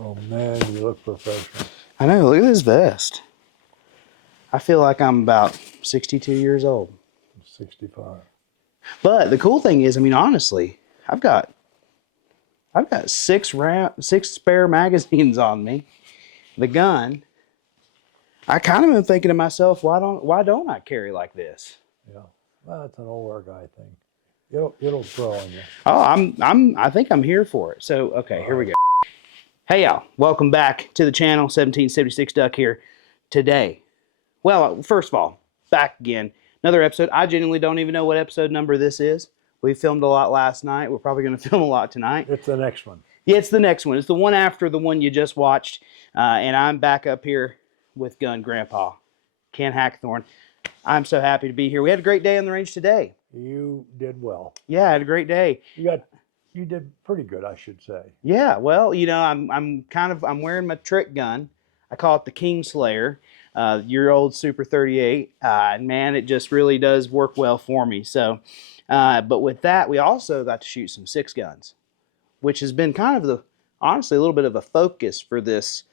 Oh man, you look professional. I know, look at this vest. I feel like I'm about 62 years old. 65. But the cool thing is, I mean, honestly, I've got six spare magazines on me. The gun. I kind of been thinking to myself, why don't I carry like this? Yeah, well, that's an older guy thing. It'll grow on you. Oh, I think I'm here for it. So, okay, here we go. Hey y'all, welcome back to the channel. 1776 Duck here today. Well, first of all, back again. Another episode. I genuinely don't even know what episode number this is. We filmed a lot last night. We're probably going to film a lot tonight. It's the next one. Yeah, it's the next one. It's the one after the one you just watched. And I'm back up here with Grandpaw, Ken Hackathorn. I'm so happy to be here. We had a great day on the range today. You did well. Yeah, I had a great day. You did pretty good, I should say. Yeah, well, you know, I'm wearing my trick gun. I call it the Kingslayer, your old Super 38. And man, it just really does work well for me. So, but with that, we also got to shoot some 6 guns, which has been kind of honestly, a little bit of a focus for this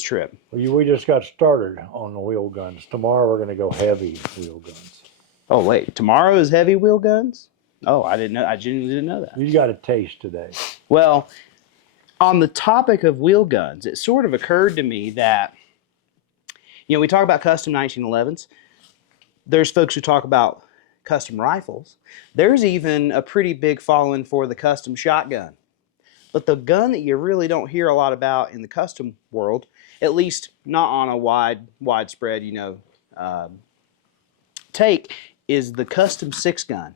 trip. Well, we just got started on the wheel guns. Tomorrow we're going to go heavy wheel guns. Oh wait, tomorrow is heavy wheel guns? Oh, I didn't know. I genuinely didn't know that. You got a taste today. Well, on the topic of wheel guns, it sort of occurred to me that, you know, we talk about custom 1911s. There's folks who talk about custom rifles. There's even a pretty big following for the custom shotgun. But the gun that you really don't hear a lot about in the custom world, at least not on a widespread, take, is the custom 6-gun.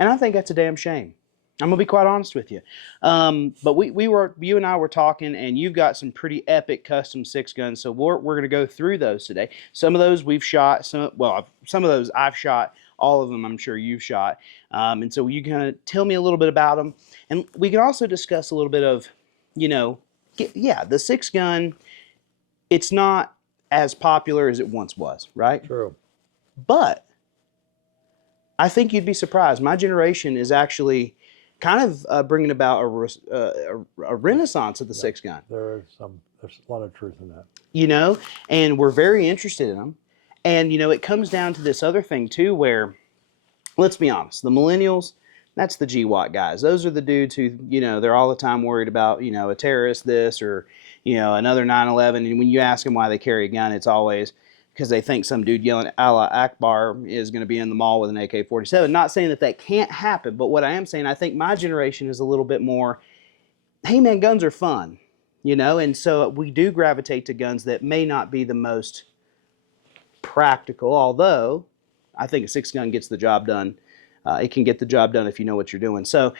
And I think that's a damn shame. I'm gonna be quite honest with you. But you and I were talking, and you've got some pretty epic custom 6-guns. So we're gonna go through those today. Some of those we've shot. Some of those I've shot. All of them I'm sure you've shot. And so you kind of tell me a little bit about them, and we can also discuss a little bit of, the 6-gun. It's not as popular as it once was, right? True. But I think you'd be surprised. My generation is actually kind of bringing about a renaissance of the 6-gun. There's a lot of truth in that. And we're very interested in them. And, it comes down to this other thing, too, where, let's be honest, the millennials, that's the GWAT guys. Those are the dudes who, they're all the time worried about, a terrorist this or, another 9/11. And when you ask them why they carry a gun, it's always because they think some dude yelling Allah Akbar is going to be in the mall with an AK-47. Not saying that can't happen, but what I am saying, I think my generation is a little bit more, hey man, guns are fun, and so we do gravitate to guns that may not be the most practical, although I think a 6-gun gets the job done. It can get the job done if you know what you're doing. So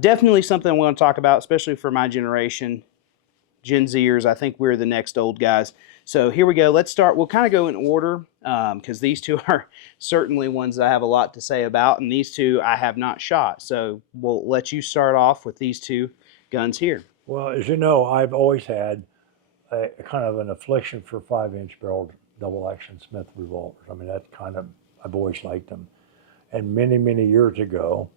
definitely something I want to talk about, especially for my generation. Gen Zers, I think we're the next old guys. So here we go. Let's start. We'll kind of go in order because these two are certainly ones that I have a lot to say about, and these two I have not shot. So we'll let you start off with these 2 guns here. Well, as you know, I've always had a kind of an affliction for 5-inch barreled double-action Smith revolvers. I mean, I've always liked them. And many, many years ago,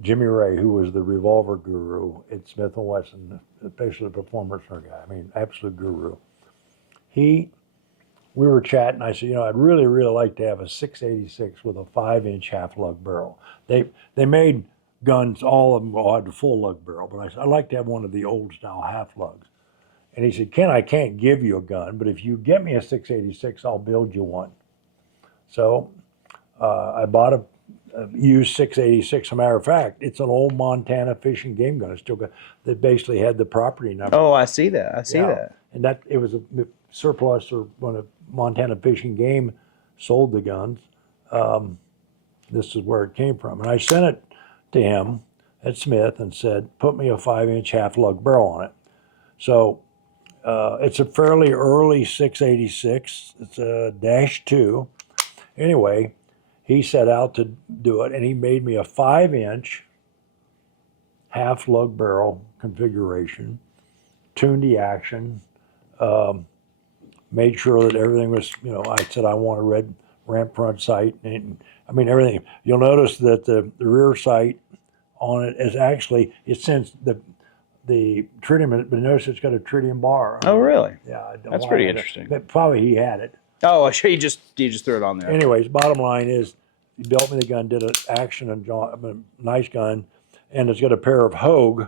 Jimmy Ray, who was the revolver guru at Smith & Wesson, especially the performance guy, I mean, absolute guru. We were chatting, I said, I'd really, really like to have a 686 with a 5-inch half-lug barrel. They made guns, all of them had the full lug barrel, but I said, I'd like to have one of the old-style half-lugs. And he said, Ken, I can't give you a gun, but if you get me a 686, I'll build you one. So I bought a used 686. As a matter of fact, it's an old Montana Fish and Game gun. It's still got that basically had the property number. Oh, I see that. I see that. And it was a surplus, or when Montana Fish and Game sold the guns. This is where it came from. And I sent it to him at Smith and said, put me a 5-inch half-lug barrel on it. So it's a fairly early 686. It's a -2. Anyway, he set out to do it, and he made me a 5-inch half-lug barrel configuration, tuned the action, made sure that everything was, I said I want a red ramp front sight, and I mean everything. You'll notice that the rear sight on it is actually, since the the tritium, but notice it's got a tritium bar. Oh, really? Yeah, I don't know That's why pretty I had it. interesting. But probably he had it. Oh, you just threw it on there. Anyways, bottom line is, he built me the gun, did an action and nice gun, and it's got a pair of Hogue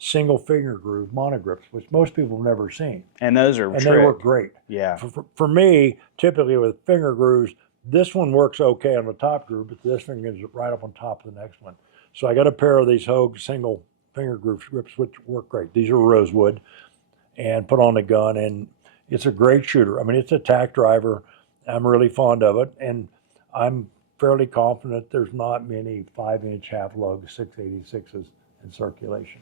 single finger groove monogrips, which most people have never seen, And those are and they work great. Yeah. For me, typically with finger grooves, this one works okay on the top groove, but this finger is right up on top of the next one. So I got a pair of these Hogue single finger groove grips, which work great. These are rosewood, and put on the gun, and it's a great shooter. I mean, it's a tack driver. I'm really fond of it, and I'm fairly confident there's not many 5-inch half-lug 686s in circulation.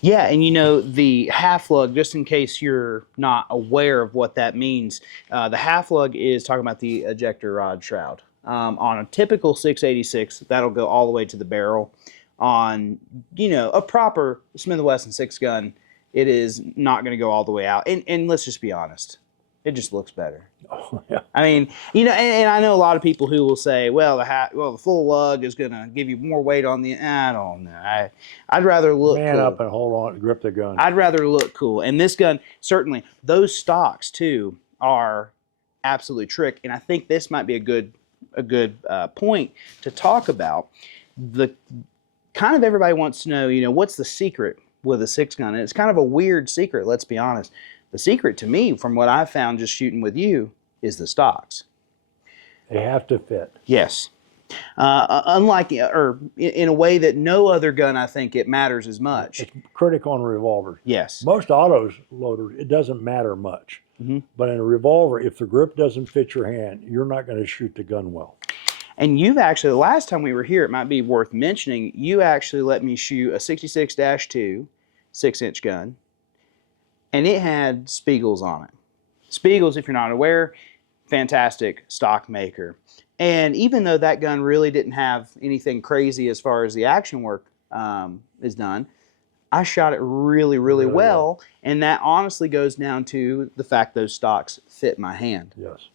Yeah, and you know, the half lug, just in case you're not aware of what that means, the half lug is talking about the ejector rod shroud. On a typical 686, that'll go all the way to the barrel. On, you know, a proper Smith & Wesson 6 gun, it is not going to go all the way out. And let's just be honest, it just looks better. Oh, yeah. I mean, you know, and I know a lot of people who will say, well, the full lug is going to give you more weight on the. I don't know. I'd rather look Man cool. up and hold on, grip the gun. I'd rather look cool. And this gun, certainly, those stocks too are absolutely trick. And I think this might be a good point to talk about. The kind of everybody wants to know, you know, what's the secret with a 6 gun? And it's kind of a weird secret. Let's be honest. The secret to me, from what I've found just shooting with you, is the stocks. They have to fit. Yes. Unlike, or in a way that no other gun, I think it matters as much. It's critical on revolvers. Yes. Most autos loaders, it doesn't matter much. Mm-hmm. But in a revolver, if the grip doesn't fit your hand, you're not going to shoot the gun well. And you've actually, the last time we were here, it might be worth mentioning, you actually let me shoot a 66-2 6-inch gun, and it had Spiegels on it. Spiegels, if you're not aware, fantastic stock maker. And even though that gun really didn't have anything crazy as far as the action work is done, I shot it really, really well. And that honestly goes down to the fact those stocks fit my hand. Yes.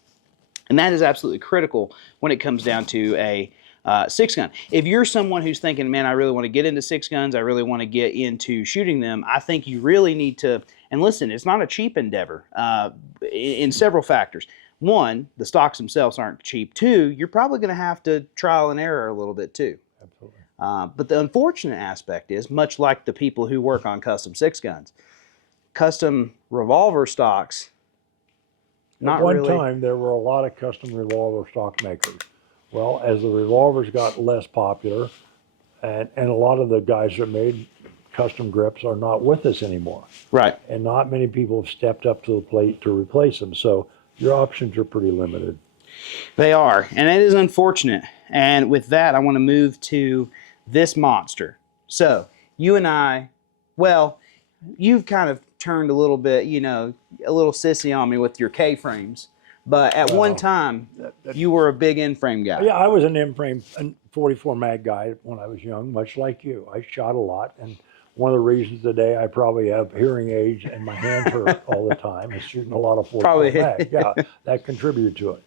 And that is absolutely critical when it comes down to a 6 gun. If you're someone who's thinking, man, I really want to get into 6 guns, I really want to get into shooting them, I think you really need to, and listen, it's not a cheap endeavor in several factors. One, the stocks themselves aren't cheap. Two, you're probably going to have to trial and error a little bit too. Absolutely. But the unfortunate aspect is, much like the people who work on custom 6 guns, custom revolver stocks, not At one really. time, there were a lot of custom revolver stock makers. Well, as the revolvers got less popular, and a lot of the guys that made custom grips are not with us anymore. Right. And not many people have stepped up to the plate to replace them. So your options are pretty limited. They are, and it is unfortunate. And with that, I want to move to this monster. So you and I, well, you've kind of turned a little bit, you know, a little sissy on me with your K-frames. But at one time, you were a big in-frame guy. Yeah, I was an in-frame 44 mag guy when I was young, much like you. I shot a lot, and one of the reasons today I probably have hearing aids and my hands hurt all the time is shooting a lot of 44 mag. Yeah, that contributed to it.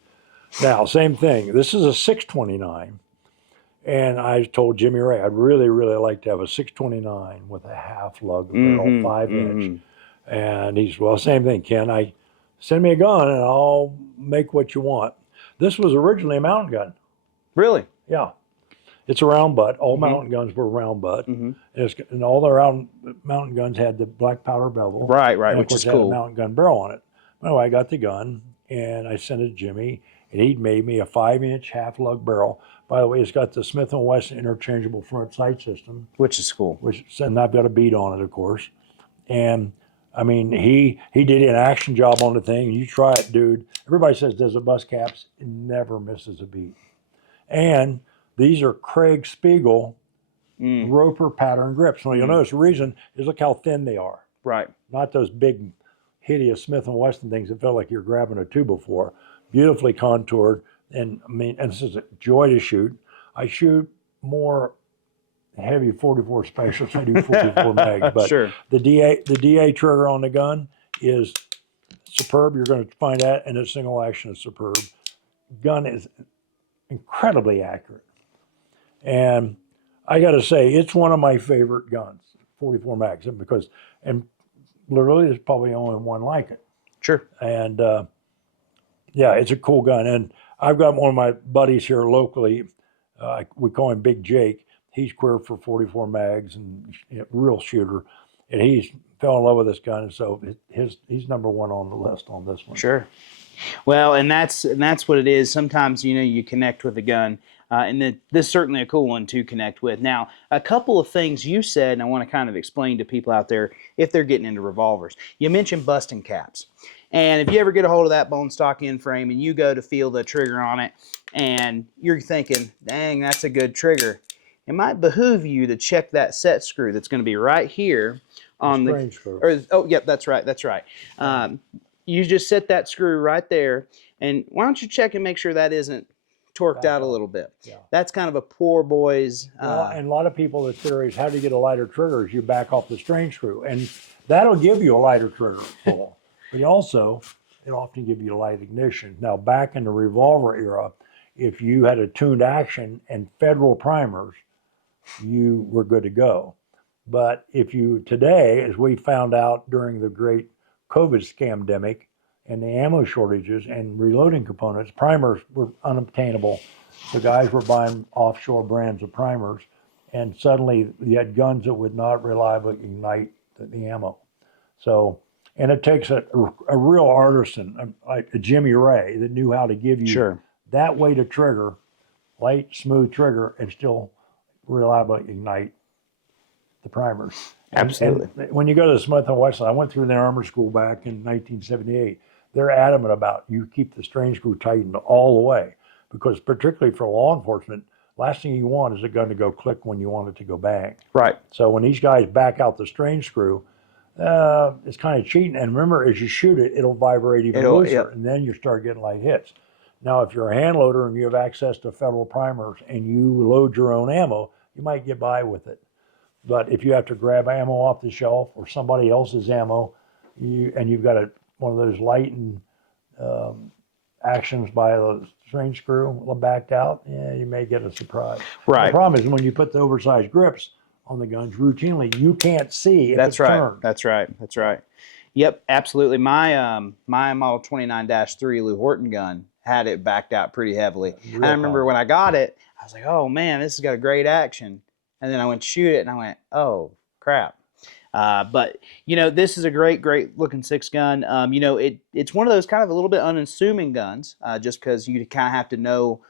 Now, same thing. This is a 629, and I told Jimmy Ray I'd really, really like to have a 629 with a half lug barrel, 5-inch. And he said, well, same thing, Ken. Send me a gun and I'll make what you want. This was originally a mountain gun. Really? Yeah. It's a round butt. All mountain guns were round butt. And all the round mountain guns had the black powder bevel. Right, and which is had cool. a mountain gun barrel on it. Anyway, I got the gun and I sent it to Jimmy, and he'd made me a 5-inch half lug barrel. By the way, it's got the Smith & Wesson interchangeable front sight system. Which is cool. And I've got a bead on it, of course. And I mean, he did an action job on the thing. You try it, dude. Everybody says, does it bust caps? It never misses a beat. And these are Craig Spiegel Roper pattern grips. Well, you'll notice the reason is look how thin they are. Right. Not those big, hideous Smith & Wesson things that felt like you're grabbing a 2x4. Beautifully contoured. And I mean, and this is a joy to shoot. I shoot more heavy 44 specials. I do 44 mag, but Sure. the DA trigger on the gun is superb. You're going to find that, and its single action is superb. Gun is incredibly accurate, and I got to say, it's one of my favorite guns. 44 mags because, and literally there's probably only one like it. Sure. And yeah, it's a cool gun. And I've got one of my buddies here locally. We call him Big Jake. He's queer for 44 mags and real shooter. And he's fell in love with this gun. And so he's number one on the list on this one. Sure. Well, and that's what it is. Sometimes, you connect with a gun. And this is certainly a cool one to connect with. Now, a couple of things you said, and I want to kind of explain to people out there if they're getting into revolvers. You mentioned busting caps. And if you ever get a hold of that bone stock end frame and you go to feel the trigger on it and you're thinking, dang, that's a good trigger, it might behoove you to check that set screw that's going to be right here on the screw. Oh, yep, that's right. You just set that screw right there, and why don't you check and make sure that isn't torqued out a little bit. Yeah. That's kind of a poor boy's. Well, and a lot of people, the theory is how do you get a lighter trigger is you back off the strain screw, and that'll give you a lighter trigger pull. But it'll often give you a light ignition. Now, back in the revolver era, if you had a tuned action and Federal primers, you were good to go. But if you today, as we found out during the great COVID scamdemic and the ammo shortages and reloading components, primers were unobtainable. The guys were buying offshore brands of primers, and suddenly you had guns that would not reliably ignite the ammo. So, and it takes a real artisan, like a Jimmy Ray, that knew how to give you that weight of trigger, light, smooth trigger, and still reliably ignite the primers. Absolutely. And when you go to Smith & Wesson, I went through the armor school back in 1978. They're adamant about you keep the strain screw tightened all the way, because particularly for law enforcement, last thing you want is a gun to go click when you want it to go bang. Right. So when these guys back out the strain screw, it's kind of cheating. And remember, as you shoot it, it'll vibrate even looser, and then you start getting light hits. Now, if you're a hand loader and you have access to Federal primers and you load your own ammo, you might get by with it. But if you have to grab ammo off the shelf or somebody else's ammo, and you've got one of those lightened actions by the strain screw backed out, you may get a surprise. Right. The problem is when you put the oversized grips on the guns routinely, you can't see if it's turned. That's right. Yep, absolutely. My Model 29-3 Lou Horton gun had it backed out pretty heavily. And I remember when I got it, I was like, oh man, this has got a great action. And then I went to shoot it and I went, oh crap. But this is a great looking six gun. It's one of those kind of a little bit unassuming guns, just because you kind of have to know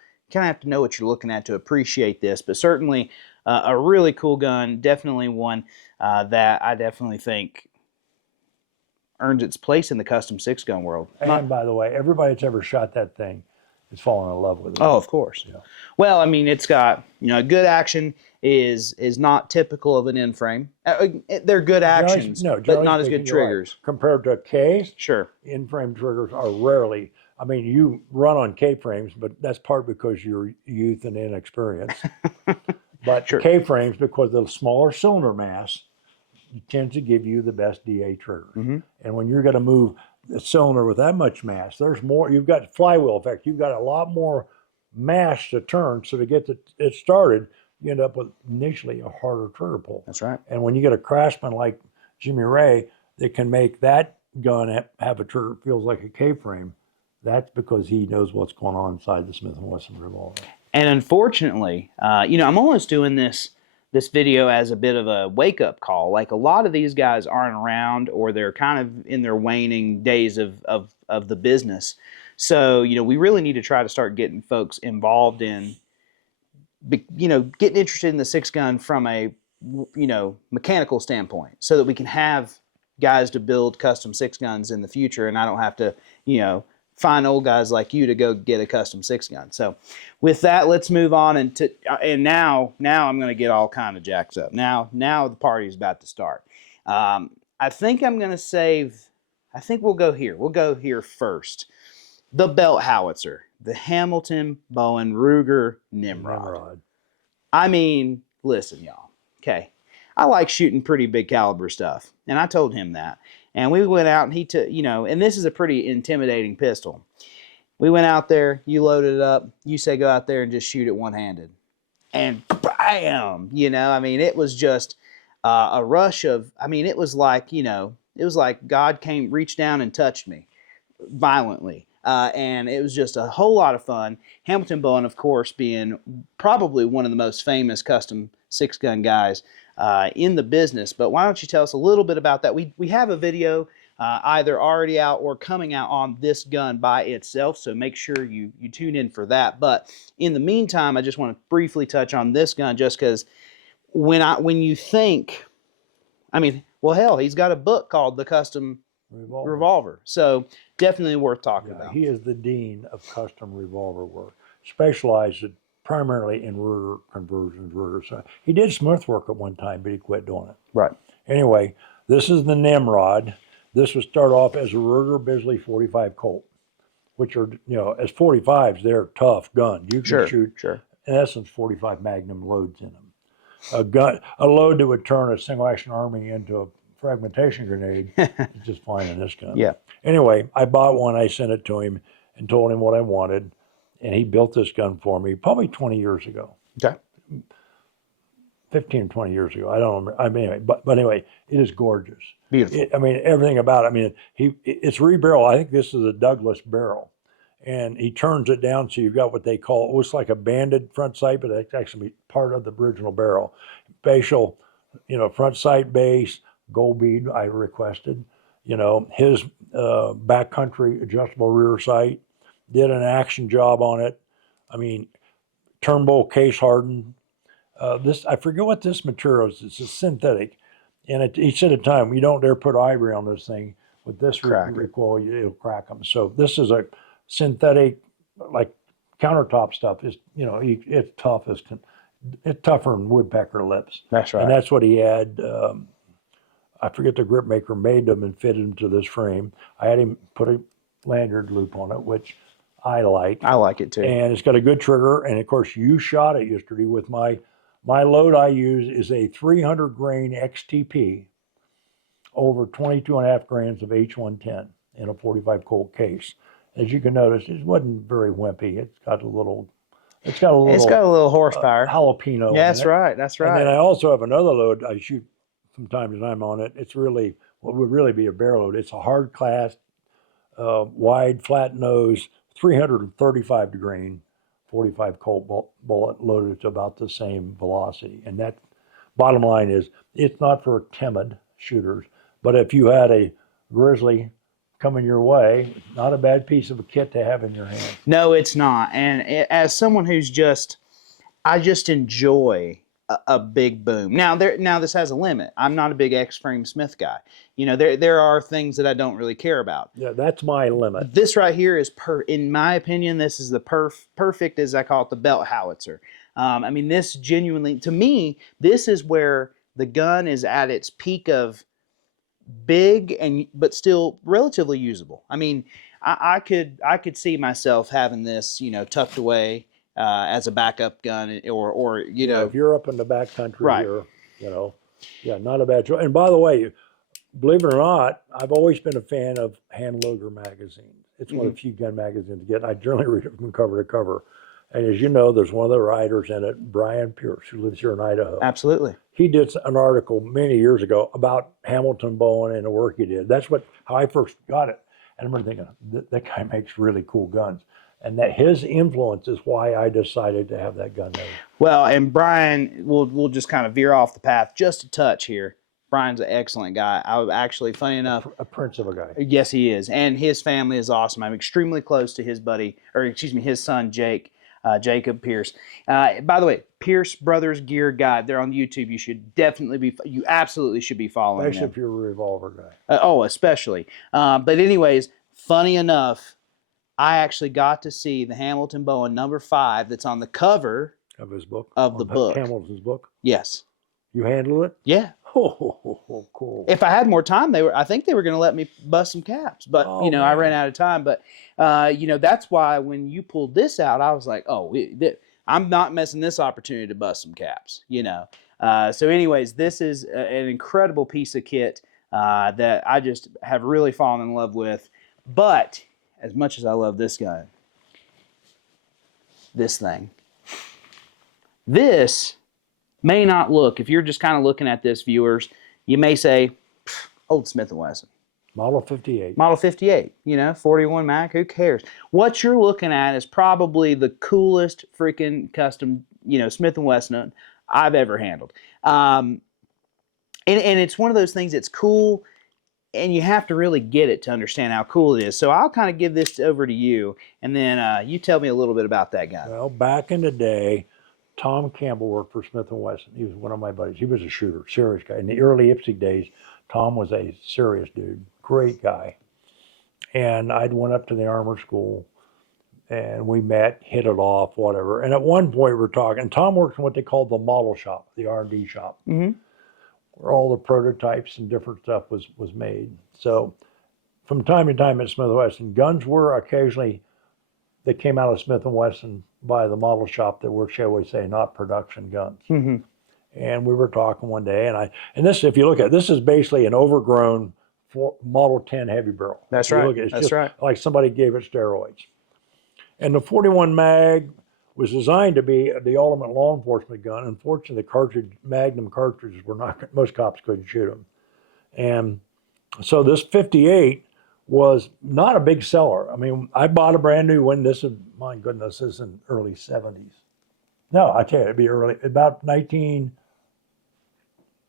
what you're looking at to appreciate this. But certainly a really cool gun, definitely one that I definitely think earns its place in the custom six gun world. And by the way, everybody that's ever shot that thing has fallen in love with it. Oh, of course. Yeah. Well, I mean, it's got good action. Is not typical of an end frame. They're good actions, but not as good triggers. Right. Compared to a K, end frame triggers are rarely. I mean, you run on K frames, but that's part because you're youth and inexperience. But K frames, because of the smaller cylinder mass, tends to give you the best DA trigger. Mm-hmm. And when you're going to move a cylinder with that much mass, there's more. You've got flywheel effect. You've got a lot more mass to turn. So to get it started, you end up with initially a harder trigger pull. That's right. And when you get a craftsman like Jimmy Ray that can make that gun have a trigger that feels like a K-frame, that's because he knows what's going on inside the Smith & Wesson revolver. And unfortunately, I'm almost doing this video as a bit of a wake-up call. Like, a lot of these guys aren't around, or they're kind of in their waning days of the business. So, we really need to try to start getting folks involved in getting interested in the six gun from a, mechanical standpoint, so that we can have guys to build custom six guns in the future, and I don't have to, find old guys like you to go get a custom six gun. So with that, let's move on and now I'm going to get all kind of jacked up. Now the party's about to start. I think we'll go here. We'll go here first. The belt howitzer. The Hamilton Bowen Ruger Nimrod. I mean, listen, y'all. Okay, I like shooting pretty big caliber stuff, and I told him that. And we went out, and he took, and this is a pretty intimidating pistol. We went out there, you loaded it up, you say go out there and just shoot it one-handed, and bam, it was just, a rush of, I mean, it was like, it was like God reached down and touched me violently. And it was just a whole lot of fun. Hamilton Bowen, of course, being probably one of the most famous custom 6-gun guys in the business. But why don't you tell us a little bit about that? We have a video either already out or coming out on this gun by itself, so make sure you tune in for that. But in the meantime, I just want to briefly touch on this gun, just because when you think, I mean, well, hell, he's got a book called The Custom Revolver. So definitely worth talking about. He is the dean of custom revolver work, specialized primarily in Ruger conversions. So he did Smith work at one time, but he quit doing it. Right. Anyway, this is the Nimrod. This would start off as a Ruger Bisley 45 Colt, which are, as 45s, they're tough guns. You can shoot, in essence, 45 Magnum loads in them. A load that would turn a single action army into a fragmentation grenade is just fine in this gun. Yeah. Anyway, I bought one. I sent it to him and told him what I wanted, and he built this gun for me probably 20 years ago. Okay. 15 or 20 years ago. I don't remember. I mean, anyway, but anyway, it is gorgeous. Beautiful. I mean, everything about it. I mean, it's rebarrel. I think this is a Douglas barrel, and he turns it down so you've got what they call, it looks like a banded front sight, but it's actually part of the original barrel. Facial, front sight base, gold bead I requested. His backcountry adjustable rear sight, did an action job on it. I mean, turnbow case hardened. I forget what this material is. It's a synthetic. And he said at the time, you don't dare put ivory on this thing. With this recoil, it'll crack them. So this is a synthetic, like countertop stuff. It's tough. It's tougher than woodpecker lips. That's right. And that's what he had. I forget the grip maker made them and fitted them to this frame. I had him put a lanyard loop on it, which I like. I like it too. And it's got a good trigger. And of course, you shot it yesterday with my load I use is a 300 grain XTP over 22.5 grams of H110 in a 45 Colt case. As you can notice, it wasn't very wimpy. It's got a little horsepower. Jalapeno. Yeah, that's right. That's right. And then I also have another load I shoot from time to time on it. It's really what would really be a barrel load. It's a hard class, wide, flat nose, 335 grain, 45 Colt bullet loaded to about the same velocity. And that bottom line is, it's not for timid shooters, but if you had a grizzly coming your way, not a bad piece of a kit to have in your hand. No, it's not. And as someone who's I just enjoy a big boom. Now this has a limit. I'm not a big X-frame Smith guy. There are things that I don't really care about. Yeah, that's my limit. This right here is in my opinion, this is the perfect, as I call it, the belt howitzer. I mean, this genuinely, to me, this is where the gun is at its peak of big but still relatively usable. I mean, I could see myself having this, tucked away as a backup gun, or if you're up in the backcountry right. here, not a bad choice. And by the way, believe it or not, I've always been a fan of hand loader magazines. It's one of the few gun magazines to get. I generally read it from cover to cover. And as you know, there's one of the writers in it, Brian Pierce, who lives here in Idaho. Absolutely. He did an article many years ago about Hamilton Bowen and the work he did. That's how I first got it. And I remember thinking, that guy makes really cool guns. And that his influence is why I decided to have that gun made. Well, and Brian, we'll just kind of veer off the path just a touch here. Brian's an excellent guy. I was actually, funny enough, a prince of a guy. Yes, he is, and his family is awesome. I'm extremely close to his his son Jake, Jacob Pierce. By the way, Pierce Brothers Gear Guide. They're on YouTube. You should you absolutely should be following Especially them. if you're a revolver guy. Especially. But anyways, funny enough, I actually got to see the Hamilton Bowen #5 that's on the cover of his book. Of the book. Hamilton's book. Yes. You handle it? Yeah. Oh, cool. If I had more time, I think they were going to let me bust some caps, but I ran out of time. But that's why when you pulled this out, I was like, I'm not missing this opportunity to bust some caps. So anyways, this is an incredible piece of kit that I just have really fallen in love with. But as much as I love this gun, this thing, this may not look, if you're just kind of looking at this, viewers, you may say, old Smith & Wesson. Model 58. Model 58, 41 Mac, who cares? What you're looking at is probably the coolest freaking custom, Smith & Wesson I've ever handled. And it's one of those things that's cool, and you have to really get it to understand how cool it is. So I'll kind of give this over to you, and then you tell me a little bit about that gun. Well, back in the day, Tom Campbell worked for Smith & Wesson. He was one of my buddies. He was a shooter, serious guy. In the early IPSC days, Tom was a serious dude, great guy. And I'd went up to the armor school, and we met, hit it off, whatever. And at one point, we're talking. Tom worked in what they called the model shop, the R&D shop, where all the prototypes and different stuff was made. So from time to time at Smith & Wesson, guns were occasionally, they came out of Smith & Wesson by the model shop that were, shall we say, not production guns. And we were talking one day, and this, if you look at it, this is basically an overgrown Model 10 heavy barrel. That's right. Look at it, it's That's just right. like somebody gave it steroids. And the 41 mag was designed to be the ultimate law enforcement gun. Unfortunately, the Magnum cartridges were not, most cops couldn't shoot them. And so this 58 was not a big seller. I mean, I bought a brand new one. This is, my goodness, this is in early 70s. No, I tell you, it'd be early, about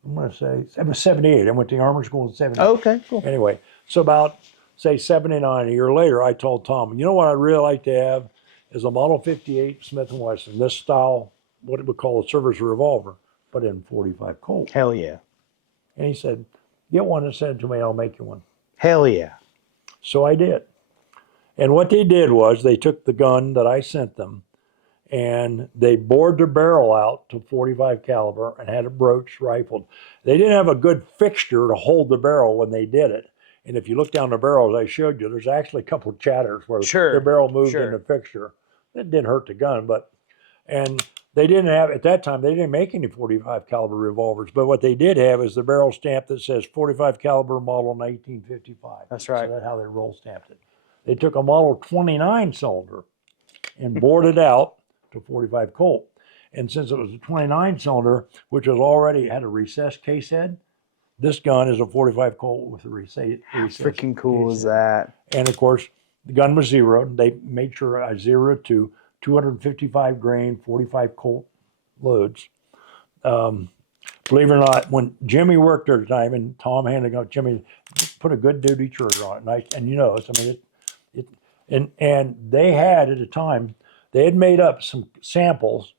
I'm going to say, it was 78. I went to the armor school in 78. Okay, cool. Anyway, so about, say, 79, a year later, I told Tom, you know what I'd really like to have is a Model 58 Smith & Wesson, this style, what it would call a service revolver, but in 45 Colt. Hell yeah. And he said, get one and send it to me, I'll make you one. Hell yeah. So I did. And what they did was they took the gun that I sent them, and they bored the barrel out to 45 caliber and had it broached, rifled. They didn't have a good fixture to hold the barrel when they did it. And if you look down the barrel, as I showed you, there's actually a couple of chatters where the barrel moved in the fixture. It didn't hurt the gun, and they didn't have, at that time, they didn't make any 45 caliber revolvers, but what they did have is the barrel stamp that says 45 caliber model 1955. That's right. So that's how they roll stamped it. They took a model 29 cylinder and bored it out to 45 Colt. And since it was a 29 cylinder, which was already had a recessed case head, this gun is a 45 Colt with a recessed How freaking cool case is head. that? And of course, the gun was zeroed. They made sure I zeroed to 255 grain, 45 Colt loads. Believe it or not, when Jimmy worked there at the time, and Tom handed out, Jimmy put a good duty trigger on it. And you know, I mean, and they had at the time, they had made up some samples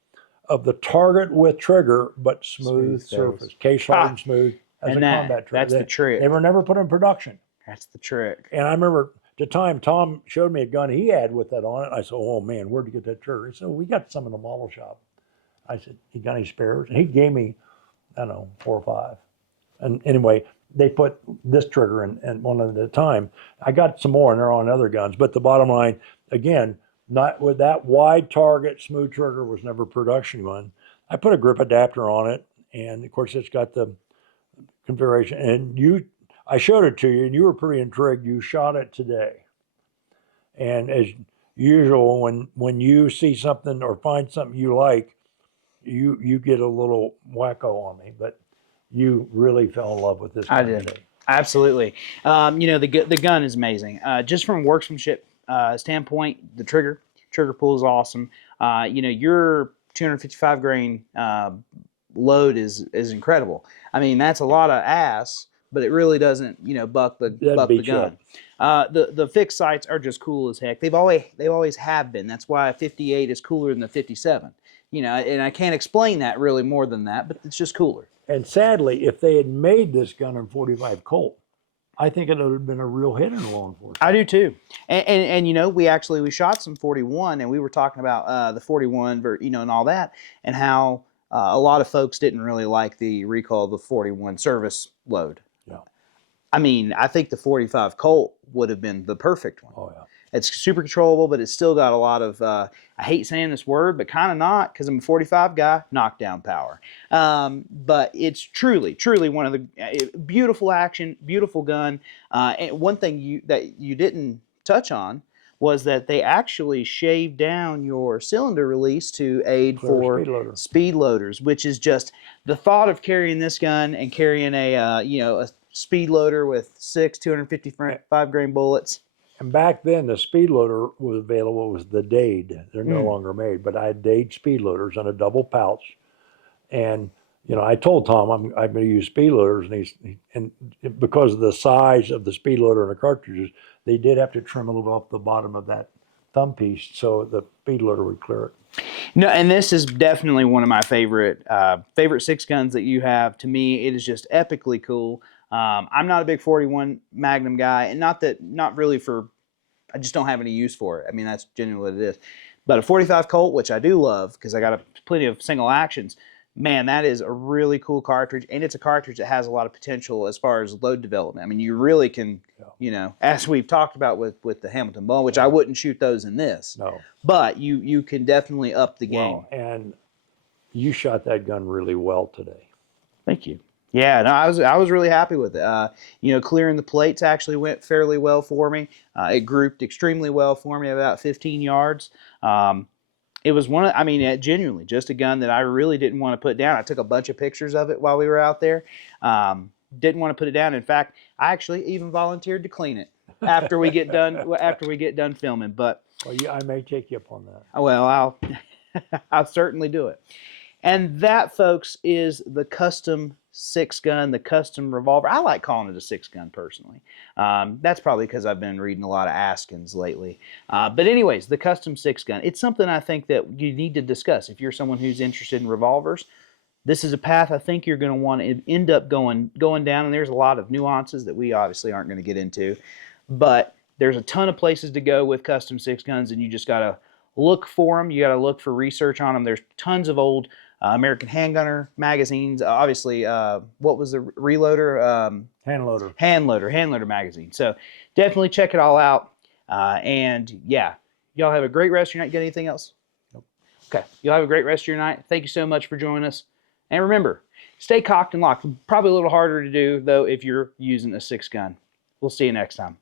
of the target with trigger, but smooth surface, case hardened smooth as a combat trigger. That's the trick. They were never put in production. That's the trick. And I remember at the time, Tom showed me a gun he had with that on it. I said, oh man, where'd you get that trigger? He said, we got some in the model shop. I said, you got any spares? And he gave me, I don't know, 4 or 5. And anyway, they put this trigger in one at a time. I got some more and they're on other guns. But the bottom line, again, not with that wide target, smooth trigger was never a production one. I put a grip adapter on it. And of course, it's got the configuration. And I showed it to you and you were pretty intrigued. You shot it today. And as usual, when you see something or find something you like, you get a little wacko on me, but you really fell in love with this gun. I did. Today. Absolutely. The gun is amazing. Just from a workmanship standpoint, the trigger pull is awesome. Your 255 grain load is incredible. I mean, that's a lot of ass, but it really doesn't, buck the gun. The fixed sights are just cool as heck. They always have been. That's why a 58 is cooler than the 57. And I can't explain that really more than that, but it's just cooler. And sadly, if they had made this gun in 45 Colt, I think it would have been a real hit in law enforcement. I do too. And we shot some 41, and we were talking about the 41, and all that, and how a lot of folks didn't really like the recall of the 41 service load. Yeah. I mean, I think the 45 Colt would have been the perfect one. Oh yeah. It's super controllable, but it's still got a lot of, I hate saying this word, but kind of not, because I'm a 45 guy, knockdown power. But it's truly one of the beautiful action, beautiful gun. And one thing that you didn't touch on was that they actually shaved down your cylinder release to aid Clear for speed loader. speed loaders, which is just the thought of carrying this gun and carrying a a speed loader with 6 255 grain bullets. And back then, the speed loader was available was the Dade. They're no longer made, but I had Dade speed loaders on a double pouch. And I told Tom I'm going to use speed loaders, and because of the size of the speed loader and the cartridges, they did have to trim a little off the bottom of that thumb piece so the speed loader would clear it. No, and this is definitely one of my favorite six guns that you have. To me, it is just epically cool. I'm not a big 41 Magnum guy, and not really for. I just don't have any use for it. I mean, that's genuinely what it is. But a 45 Colt, which I do love because I got plenty of single actions. Man, that is a really cool cartridge, and it's a cartridge that has a lot of potential as far as load development. I mean, you really can, as we've talked about with the Hamilton Bowen, which I wouldn't shoot those in this. No. But you can definitely up the game. Well, and you shot that gun really well today. Thank you. Yeah, no, I was really happy with it. Clearing the plates actually went fairly well for me. It grouped extremely well for me, about 15 yards. It was genuinely just a gun that I really didn't want to put down. I took a bunch of pictures of it while we were out there. Didn't want to put it down. In fact, I actually even volunteered to clean it after we get done filming. But I may take you up on that. Well, I'll certainly do it. And that, folks, is the custom 6-gun, the custom revolver. I like calling it a 6-gun personally. That's probably because I've been reading a lot of Askins lately. But anyways, the custom 6-gun. It's something I think that you need to discuss. If you're someone who's interested in revolvers, this is a path I think you're going to want to end up going down. And there's a lot of nuances that we obviously aren't going to get into. But there's a ton of places to go with custom 6-guns, and you just got to look for them. You got to look for research on them. There's tons of old American Handgunner magazines. Obviously, what was the Reloader? Handloader magazine. So definitely check it all out. And yeah, y'all have a great rest of your night. You got anything else? Nope. Okay. Y'all have a great rest of your night. Thank you so much for joining us. And remember, stay cocked and locked. Probably a little harder to do, though, if you're using a 6-gun. We'll see you next time.